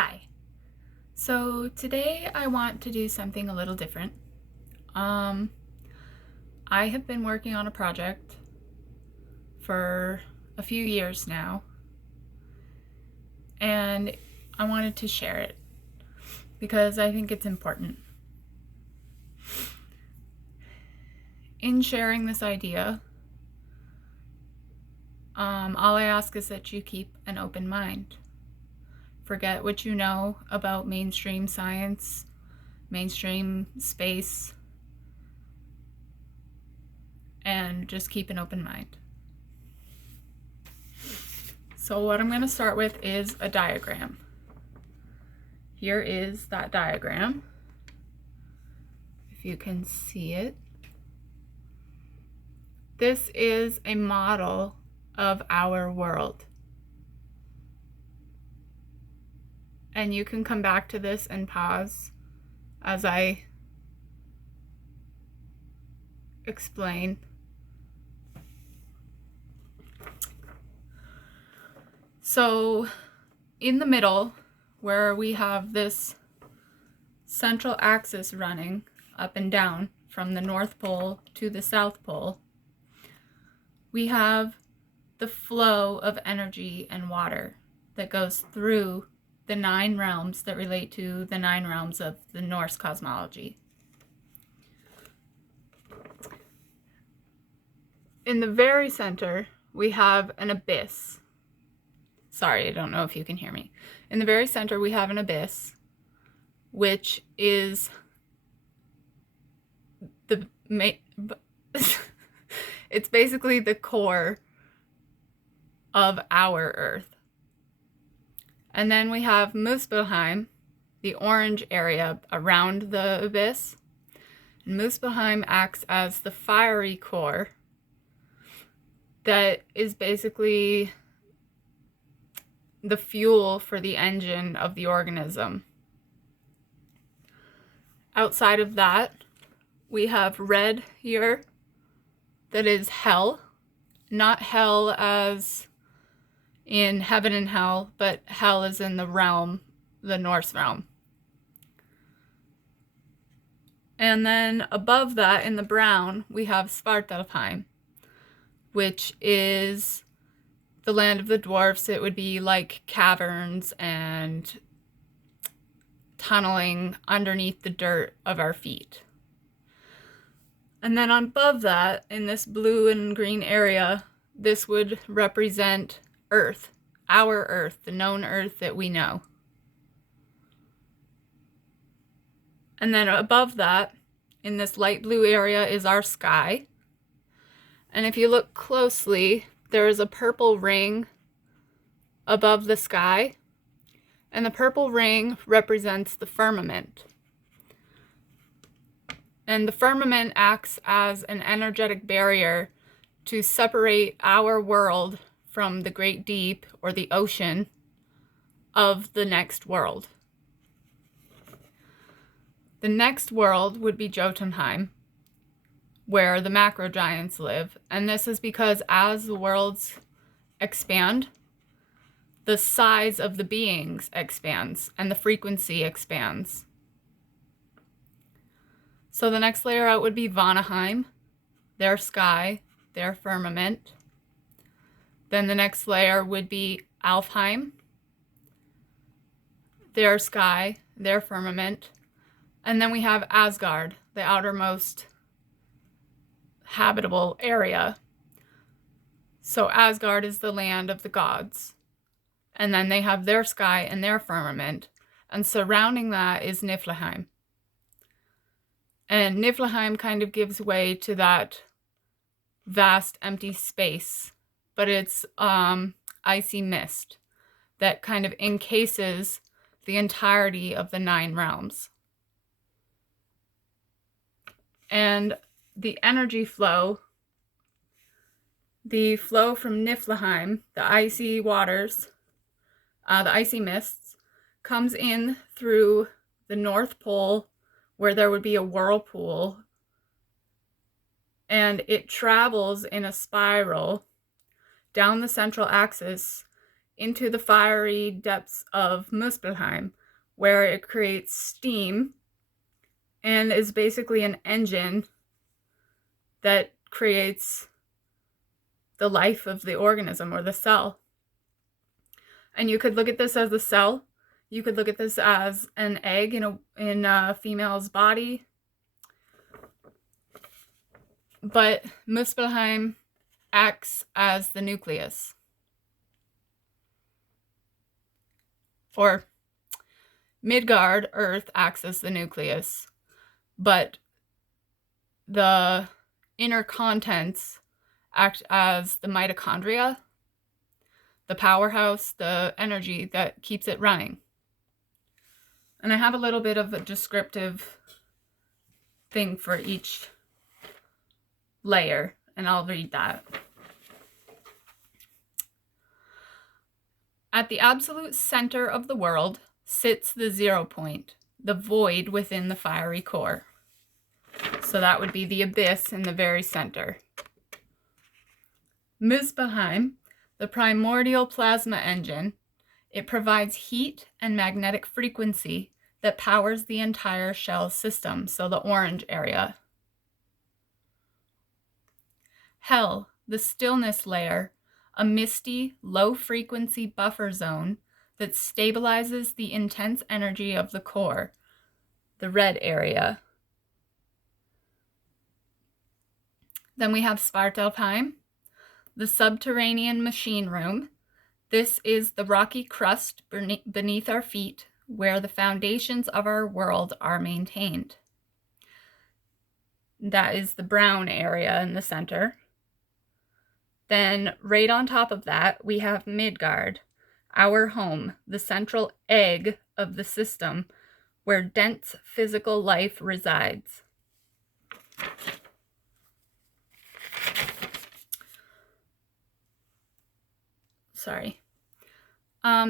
Hi. So today I want to do something a little different. Um, I have been working on a project for a few years now, and I wanted to share it because I think it's important. In sharing this idea, all I ask is that you keep an open mind. Forget what you know about mainstream science, mainstream space, and just keep an open mind. So what I'm going to start with is a diagram. Here is that diagram, if you can see it. This is a model of our world. And you can come back to this and pause as I explain. So in the middle, where we have this central axis running up and down from the North Pole to the South Pole, we have the flow of energy and water that goes through the 9 realms that relate to the 9 realms of the Norse cosmology. In the very center, we have an abyss. Sorry, I don't know if you can hear me. In the very center, we have an abyss, which is it's basically the core of our Earth. And then we have Muspelheim, the orange area around the abyss. And Muspelheim acts as the fiery core that is basically the fuel for the engine of the organism. Outside of that, we have red here, that is hell. Not hell as in heaven and hell, but hell is in the realm, the Norse realm. And then above that, in the brown, we have Svartalfheim, which is the land of the dwarfs. It would be like caverns and tunneling underneath the dirt of our feet. And then above that, in this blue and green area, this would represent Earth, our Earth, the known Earth that we know. And then above that, in this light blue area, is our sky. And if you look closely, there is a purple ring above the sky. And the purple ring represents the firmament. And the firmament acts as an energetic barrier to separate our world from the great deep, or the ocean, of the next world. The next world would be Jotunheim, where the macro giants live. And this is because as the worlds expand, the size of the beings expands and the frequency expands. So the next layer out would be Vanaheim, their sky, their firmament. Then the next layer would be Alfheim, their sky, their firmament. And then we have Asgard, the outermost habitable area. So Asgard is the land of the gods. And then they have their sky and their firmament. And surrounding that is Niflheim. And Niflheim kind of gives way to that vast empty space. But it's icy mist that kind of encases the entirety of the 9 realms. And the energy flow, the flow from Niflheim, the icy waters, the icy mists, comes in through the North Pole, where there would be a whirlpool, and it travels in a spiral down the central axis into the fiery depths of Muspelheim, where it creates steam and is basically an engine that creates the life of the organism or the cell. And you could look at this as a cell. You could look at this as an egg in a female's body. But Muspelheim acts as the nucleus. Or Midgard, Earth, acts as the nucleus. But the inner contents act as the mitochondria, the powerhouse, the energy that keeps it running. And I have a little bit of a descriptive thing for each layer, and I'll read that. At the absolute center of the world sits the 0 point, the void within the fiery core. So that would be the abyss in the very center. Muspelheim, the primordial plasma engine, it provides heat and magnetic frequency that powers the entire shell system, so the orange area. Hell, the stillness layer, a misty, low-frequency buffer zone that stabilizes the intense energy of the core, the red area. Then we have Svartalfheim, the subterranean machine room. This is the rocky crust beneath our feet where the foundations of our world are maintained. That is the brown area in the center. Then right on top of that, we have Midgard, our home, the central egg of the system where dense physical life resides.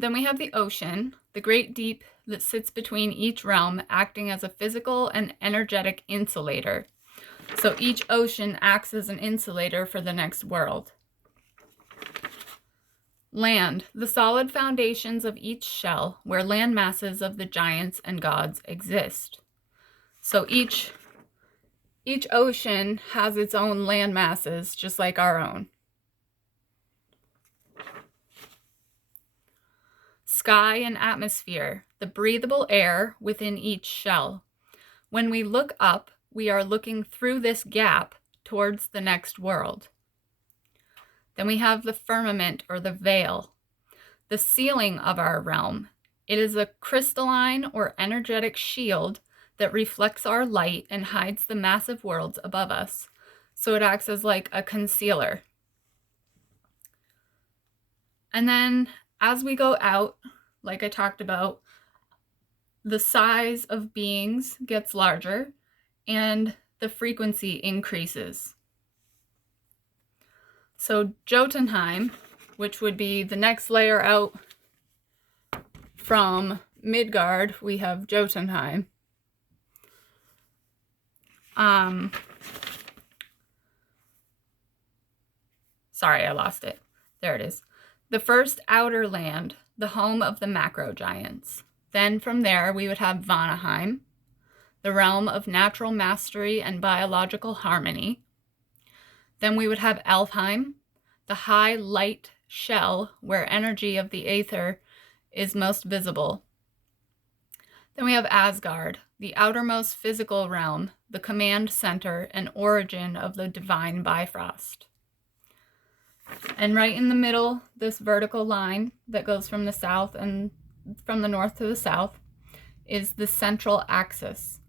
Then we have the ocean, the great deep that sits between each realm, acting as a physical and energetic insulator. So each ocean acts as an insulator for the next world. Land, the solid foundations of each shell, where land masses of the giants and gods exist. So each ocean has its own land masses, just like our own. Sky and atmosphere, the breathable air within each shell. When we look up, we are looking through this gap towards the next world. Then we have the firmament or the veil, the ceiling of our realm. It is a crystalline or energetic shield that reflects our light and hides the massive worlds above us. So it acts as like a concealer. And then as we go out, like I talked about, the size of beings gets larger and the frequency increases. So Jotunheim, which would be the next layer out from Midgard, we have Jotunheim. Sorry, I lost it. There it is. The first outer land, the home of the macro giants. Then from there, we would have Vanaheim, the realm of natural mastery and biological harmony. Then we would have Elfheim, the high light shell where energy of the aether is most visible. Then we have Asgard, the outermost physical realm, the command center and origin of the divine Bifrost. And right in the middle, this vertical line that goes from the south and from the north to the south is the central axis.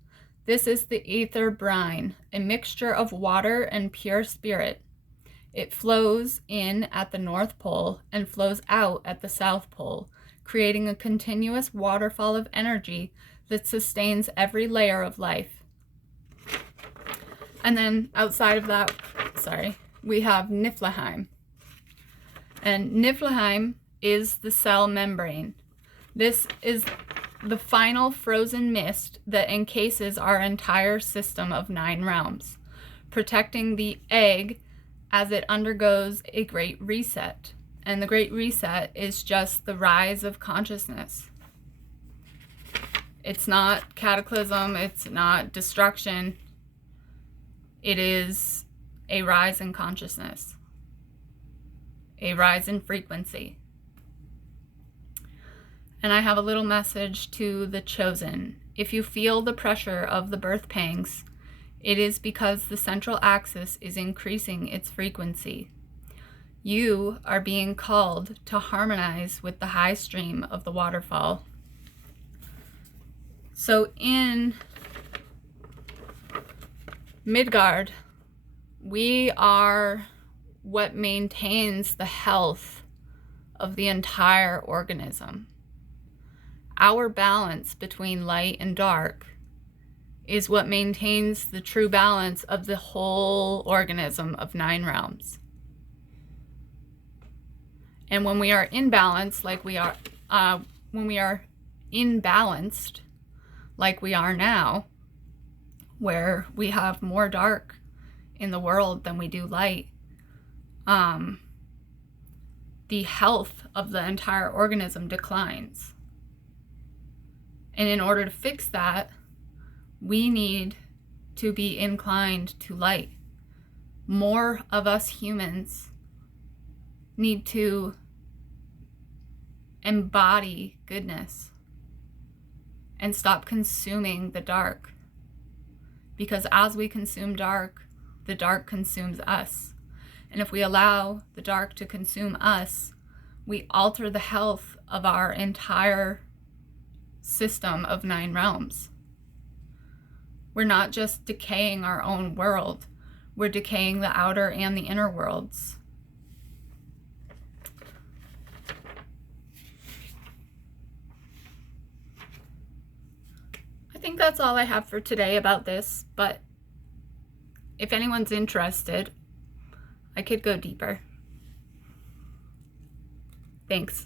This is the ether brine, a mixture of water and pure spirit. It flows in at the North Pole and flows out at the South Pole, creating a continuous waterfall of energy that sustains every layer of life. And then outside of that, we have Niflheim. And Niflheim is the cell membrane. This is the final frozen mist that encases our entire system of 9 realms, protecting the egg as it undergoes a great reset. And the Great Reset is just the rise of consciousness. It's not cataclysm, it's not destruction. It is a rise in consciousness, a rise in frequency. And I have a little message to the chosen. If you feel the pressure of the birth pangs, it is because the central axis is increasing its frequency. You are being called to harmonize with the high stream of the waterfall. So in Midgard, we are what maintains the health of the entire organism. Our balance between light and dark is what maintains the true balance of the whole organism of 9 realms. And when we are imbalanced, like we are, when we are imbalanced, like we are now, where we have more dark in the world than we do light, the health of the entire organism declines. And in order to fix that, we need to be inclined to light. More of us humans need to embody goodness and stop consuming the dark. Because as we consume dark, the dark consumes us. And if we allow the dark to consume us, we alter the health of our entire system of 9 realms. We're not just decaying our own world, we're decaying the outer and the inner worlds. I think that's all I have for today about this, but if anyone's interested, I could go deeper. Thanks.